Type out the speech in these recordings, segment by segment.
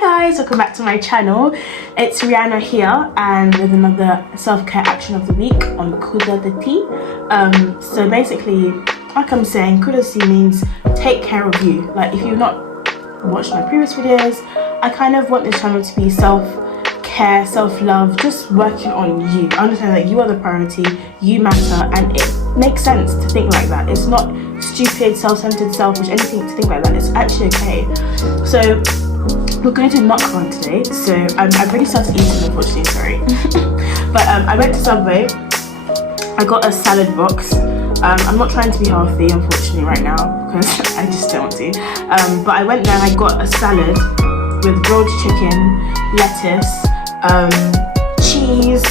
Hi guys, welcome back to my channel. It's Rihanna here and with another self-care action of the week on Kuda the tea. So basically, like I'm saying, Kuda the tea means take care of you. Like if you've not watched my previous videos, I kind of want this channel to be self-care, self-love, just working on you. I understand that you are the priority, you matter, and it makes sense to think like that. It's not stupid, self-centered, selfish, anything to think like that. It's actually okay. So we're going to do mukbang today. So I've already started eating, unfortunately, sorry. But I went to Subway. I got a salad box. I'm not trying to be healthy, unfortunately, right now because I just don't want to. But I went there and I got a salad with grilled chicken, lettuce, cheese,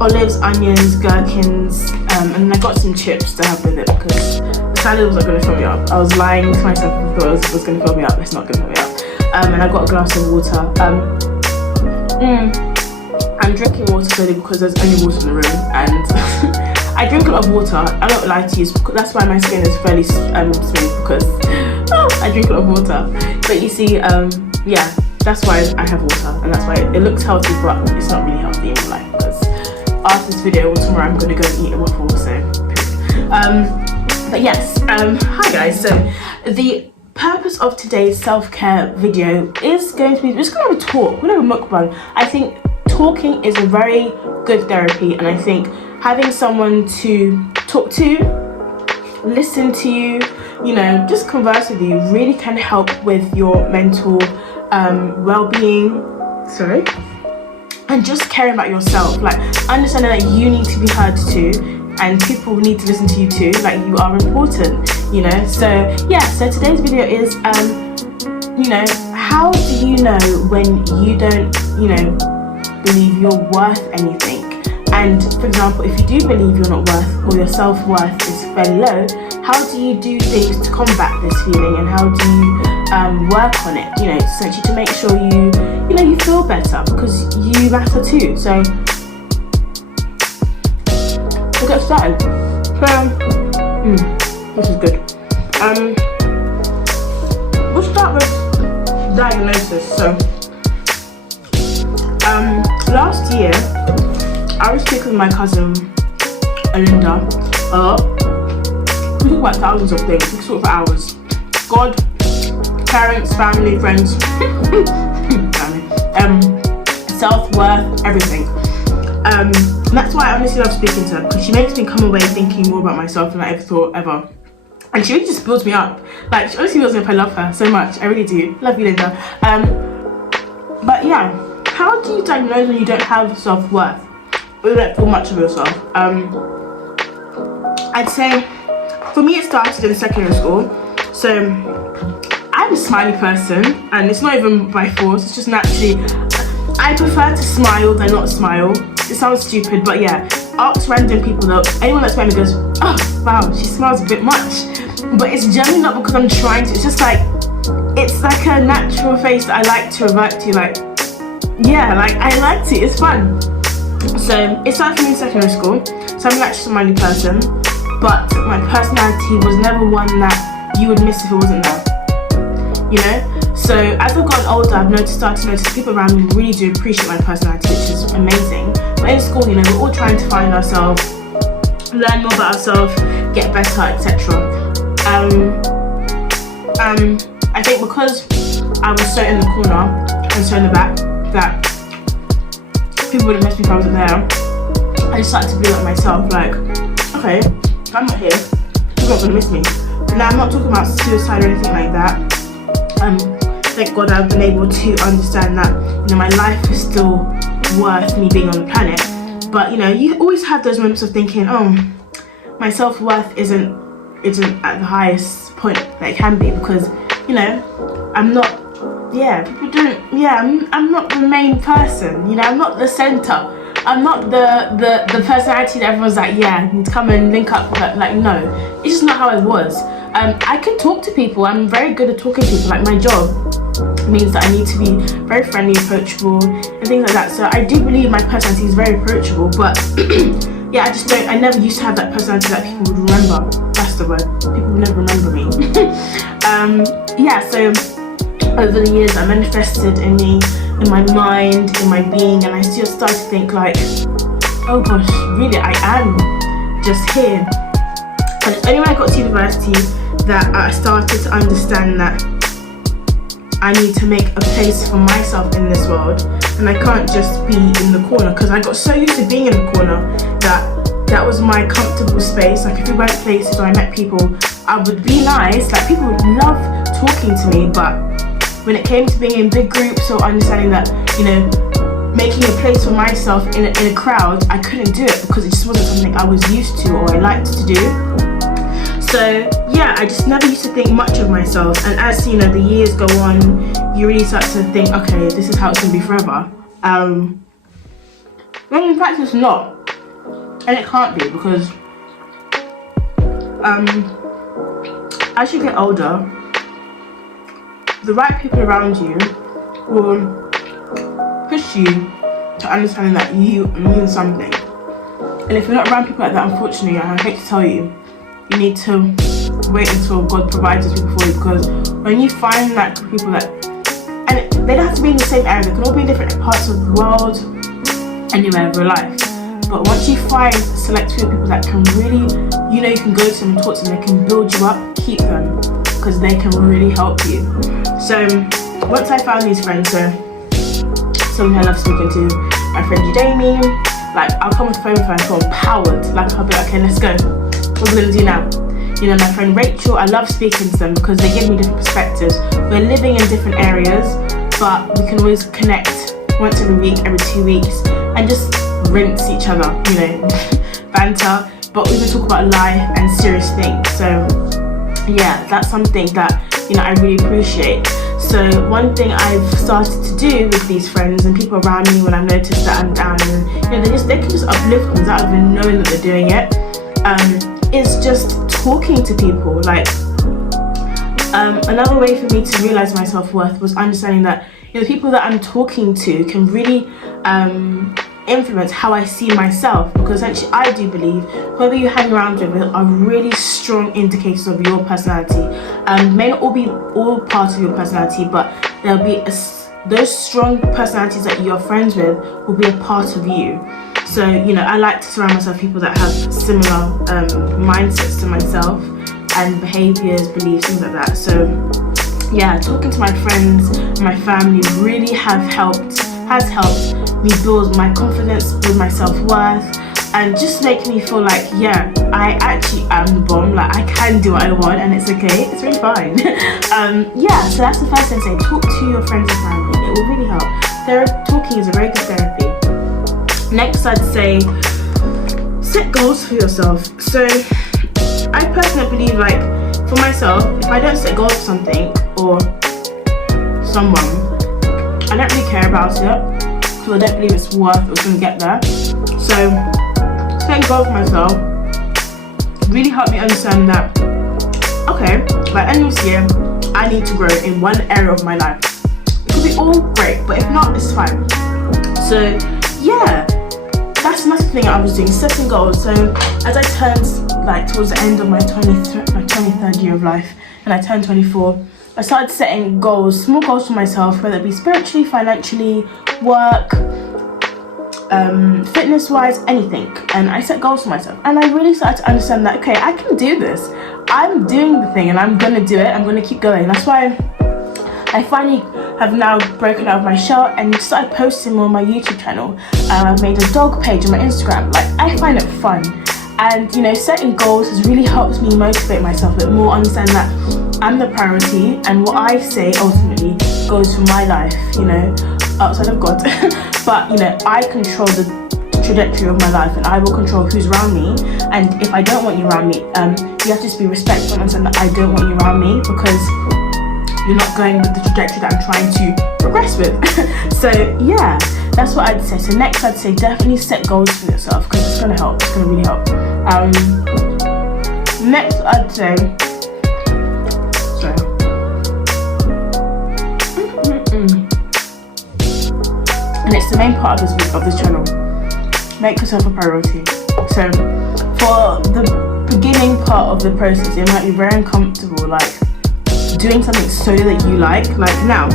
olives, onions, gherkins, and then I got some chips to have with it because the salad wasn't going to fill me up. I was lying to myself and thought it was going to fill me up. It's not going to fill me up. And I got a glass of water. I'm drinking water slowly because there's only water in the room, and I drink a lot of water. I don't lie to you, that's why my skin is fairly smooth, because I drink a lot of water. But you see, yeah, that's why I have water, and that's why it looks healthy, but it's not really healthy in real life. Because after this video, tomorrow I'm gonna go and eat a waffle. So, but yes, hi guys. So the purpose of today's self-care video is going to be, we're just gonna have a talk, we're gonna have a mukbang. I think talking is a very good therapy, and I think having someone to talk to, listen to you, you know, just converse with you really can help with your mental well-being, and just caring about yourself, like understanding that you need to be heard too, and people need to listen to you too, like you are important, you know. So yeah, so today's video is you know, how do you know when you don't, you know, believe you're worth anything? And for example, if you do believe you're not worth, or your self-worth is fairly low, how do you do things to combat this feeling, and how do you work on it, you know, essentially to make sure you know, you feel better, because you matter too. So we'll get started. So this is good. We'll start with diagnosis. So last year I was speaking with my cousin Alinda. We talk about thousands of things. We talk for hours. God, parents, family, friends, self-worth, everything. And that's why I honestly love speaking to her, because she makes me come away thinking more about myself than I ever thought ever. And she really just builds me up. Like, she honestly builds me up. I love her so much. I really do. Love you, Linda. But yeah, how do you diagnose when you don't have self-worth? Or you don't feel much of yourself? I'd say, for me, it started in secondary school. So I'm a smiley person, and it's not even by force, it's just naturally. I prefer to smile than not smile. It sounds stupid, but yeah, ask random people though. Anyone that's met me goes, oh wow, she smiles a bit much. But it's generally not because I'm trying to, it's just like, it's like a natural face that I like to revert to, like, yeah, like I like to, it's fun. So it started for me in secondary school, so I'm actually a smiley person, but my personality was never one that you would miss if it wasn't there, you know? So as I've gotten older, I've started to notice people around me really do appreciate my personality, which is amazing. But in school, you know, we're all trying to find ourselves, learn more about ourselves, get better, etc. I think because I was so in the corner and so in the back that people wouldn't miss me if I wasn't there, I just started to feel like myself, like, okay, if I'm not here, people are not gonna miss me. Now I'm not talking about suicide or anything like that. Thank God I've been able to understand that, you know, my life is still worth me being on the planet. But you know, you always have those moments of thinking, oh, my self-worth isn't at the highest point that it can be, because, you know, I'm not, yeah, people don't, yeah, I'm not the main person, you know, I'm not the center. I'm not the personality that everyone's like, yeah, you need to come and link up with that. Like, no, it's just not how it was. I can talk to people. I'm very good at talking to people. Like, my job means that I need to be very friendly, approachable, and things like that. So I do believe my personality is very approachable, but yeah, I never used to have that personality that people would remember. That's the word. People would never remember me. Yeah, so over the years that manifested in me, in my mind, in my being, and I just started to think like, oh gosh, really, I am just here. And it's only when I got to university that I started to understand that I need to make a place for myself in this world, and I can't just be in the corner, because I got so used to being in the corner that was my comfortable space. Like if we went places or I met people, I would be nice, like people would love talking to me, but when it came to being in big groups or understanding that, you know, making a place for myself in a crowd, I couldn't do it because it just wasn't something I was used to or I liked to do. So yeah, I just never used to think much of myself, and as you know, the years go on, you really start to think, okay, this is how it's gonna be forever. Well, in fact it's not, and it can't be, because as you get older, the right people around you will push you to understanding that you mean something. And if you're not around people like that, unfortunately, I hate to tell you, you need to wait until God provides those people for you, because when you find that people that, and they don't have to be in the same area, they can all be in different parts of the world, anywhere of your life. But once you find a select few people that can really, you know, you can go to them and talk to them, they can build you up, keep them, because they can really help you. So once I found these friends, so someone I love speaking to, my friend Jamie, like I'll come with the phone with her and feel empowered. Like I'll be like, okay, let's go. What we're gonna do now? You know, my friend Rachel, I love speaking to them because they give me different perspectives. We're living in different areas, but we can always connect once every week, every 2 weeks, and just rinse each other, you know, banter, but we can talk about life and serious things. So yeah, that's something that, you know, I really appreciate. So one thing I've started to do with these friends and people around me when I've noticed that I'm down, and you know, they can just uplift me without even knowing that they're doing it, is just talking to people. Like another way for me to realize my self-worth was understanding that, you know, the people that I'm talking to can really influence how I see myself, because essentially I do believe whoever you hang around with are really strong indicators of your personality. May not all be all parts of your personality, but there'll be those strong personalities that you're friends with will be a part of you. So, you know, I like to surround myself with people that have similar mindsets to myself and behaviors, beliefs, things like that. So yeah, talking to my friends and my family really has helped me build my confidence, build my self-worth, and just make me feel like, yeah, I actually am the bomb. Like I can do what I want and it's okay, it's really fine. Yeah, so that's the first thing I say, talk to your friends and family. It will really help. Talking is a very good therapy. Next, I'd say set goals for yourself. So I personally believe, like for myself, if I don't set goals for something or someone, I don't really care about it, because I don't believe it's worth it, it's going to get there. So setting goals for myself really helped me understand that, okay, by the end of this year, I need to grow in one area of my life. It could be all great, but if not, it's fine. So yeah, that's another thing I was doing, setting goals. So as I turned like towards the end of my 23rd year of life, and I turned 24, I started setting goals, small goals for myself, whether it be spiritually, financially, work, fitness wise, anything. And I set goals for myself, and I really started to understand that, okay, I can do this, I'm doing the thing, and I'm gonna do it, I'm gonna keep going. That's why I finally have now broken out of my shell and started posting more on my YouTube channel. I've made a dog page on my Instagram. Like I find it fun, and you know, setting goals has really helped me motivate myself a bit more, understand that I'm the priority, and what I say ultimately goes for my life, you know, outside of God. But you know, I control the trajectory of my life, and I will control who's around me. And if I don't want you around me, you have to just be respectful and understand that I don't want you around me, because you're not going with the trajectory that I'm trying to progress with. So yeah, that's what I'd say. So next, I'd say definitely set goals for yourself, because it's gonna help. It's gonna really help. Next, I'd say, and it's the main part of this channel. Make yourself a priority. So for the beginning part of the process, it might be very uncomfortable, like doing something solely that you like now,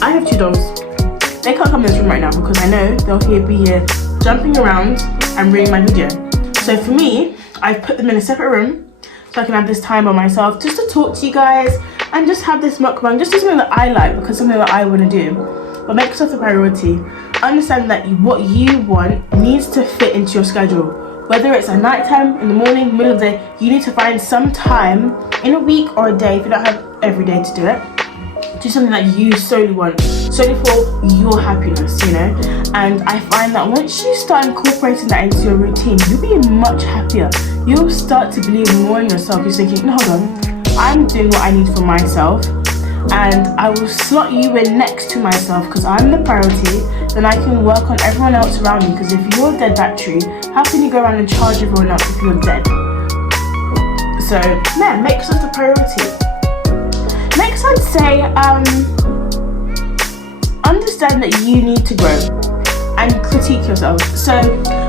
I have 2 dogs. They can't come in this room right now because I know they'll be here jumping around and ruining my video. So for me, I've put them in a separate room so I can have this time by myself just to talk to you guys and just have this mukbang, just do something that I like because something that I want to do. But make yourself a priority. Understand that what you want needs to fit into your schedule. Whether it's at night time, in the morning, middle of the day, you need to find some time in a week or a day, if you don't have every day to do it. Do something that you solely want, solely for your happiness, you know. And I find that once you start incorporating that into your routine, you'll be much happier. You'll start to believe more in yourself. You're thinking, no, hold on, I'm doing what I need for myself, and I will slot you in next to myself because I'm the priority. Then I can work on everyone else around you, because if you're a dead battery, how can you go around and charge everyone else if you're dead? So yeah, make yourself the priority. Next, I'd say understand that you need to grow and critique yourself. So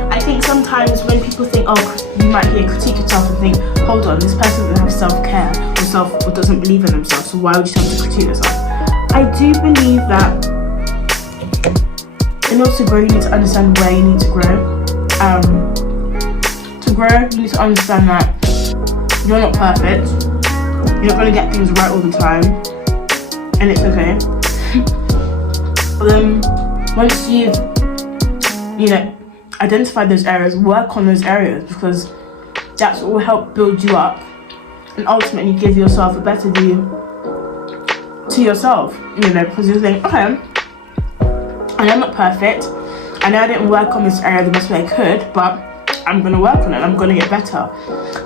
I think sometimes when people think, oh, you might hear critique yourself and think, hold on, this person doesn't have self-care or doesn't believe in themselves, so why would you tell them to critique yourself? I do believe that in order to grow, you need to understand where you need to grow. To grow, you need to understand that you're not perfect. You're not going to get things right all the time, and it's okay. But then once you've, identified those areas, work on those areas, because that's what will help build you up and ultimately give yourself a better view to yourself, because you're saying, okay, I know I'm not perfect, I know I didn't work on this area the best way I could, but I'm going to work on it, I'm going to get better.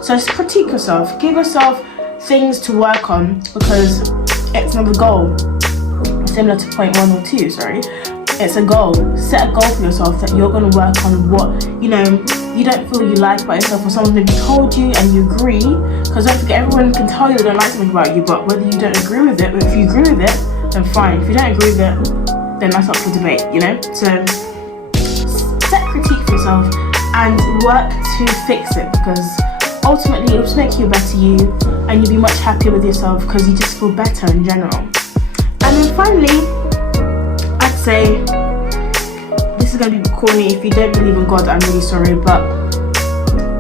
So just critique yourself, give yourself things to work on, because it's another goal, similar to point 1 or 2, it's a goal. Set a goal for yourself that you're going to work on what you don't feel you like about yourself, or someone maybe told you and you agree, because don't forget, everyone can tell you they don't like something about you, but whether you don't agree with it, but if you agree with it, then fine. If you don't agree with it, then that's up for debate, so set critique for yourself and work to fix it, because ultimately it'll just make you a better you, and you'll be much happier with yourself because you just feel better in general. And then finally, I'd say, this is going to be corny, if you don't believe in God, I'm really sorry, but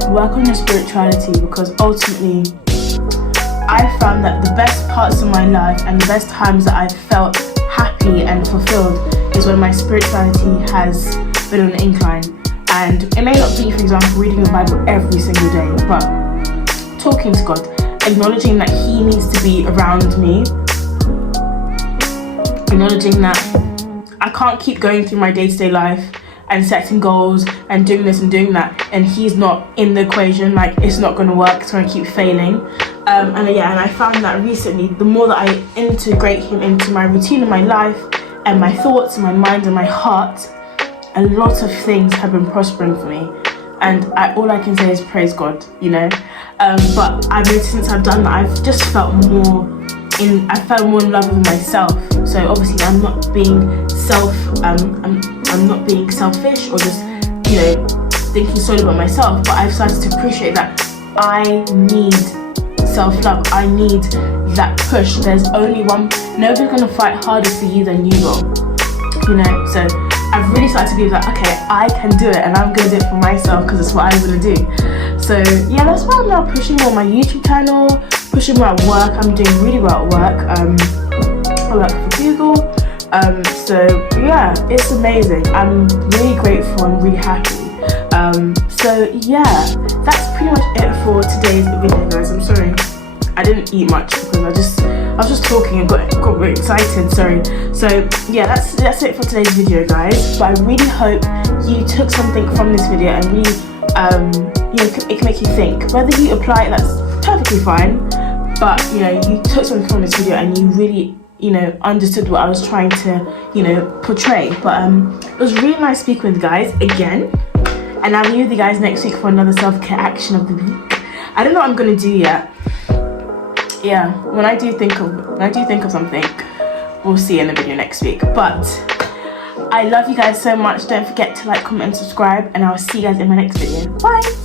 work on your spirituality, because ultimately I found that the best parts of my life and the best times that I've felt happy and fulfilled is when my spirituality has been on an incline. And it may not be, for example, reading the Bible every single day, but talking to God, acknowledging that He needs to be around me, acknowledging that I can't keep going through my day-to-day life and setting goals and doing this and doing that, and He's not in the equation, it's not going to work, it's going to keep failing. And I found that recently, the more that I integrate Him into my routine and my life and my thoughts and my mind and my heart, a lot of things have been prospering for me, and all I can say is praise God, but I've noticed since I've done that, I've just felt more in love with myself. So obviously I'm not being I'm not being selfish or just thinking solely about myself, but I've started to appreciate that I need self-love, I need that push. There's only one, nobody's going to fight harder for you than you will, so I've really started to believe that, okay, I can do it, and I'm going to do it for myself because it's what I'm going to do. So yeah, that's why I'm now pushing more on my YouTube channel, pushing more at work. I'm doing really well at work. I work for Google. So yeah, it's amazing. I'm really grateful and really happy. So yeah, that's pretty much it for today's video, guys. I'm sorry I didn't eat much because I was just talking and got really excited, sorry. So yeah, that's it for today's video, guys. But I really hope you took something from this video and really it can make you think. Whether you apply it, that's perfectly fine, but you took something from this video and you really understood what I was trying to portray. But it was really nice speaking with you guys again, and I'll be with you guys next week for another self-care action of the week. I don't know what I'm gonna do yet. Yeah, when I do think of something, we'll see in the video next week. But I love you guys so much. Don't forget to like, comment and subscribe, and I'll see you guys in my next video. Bye.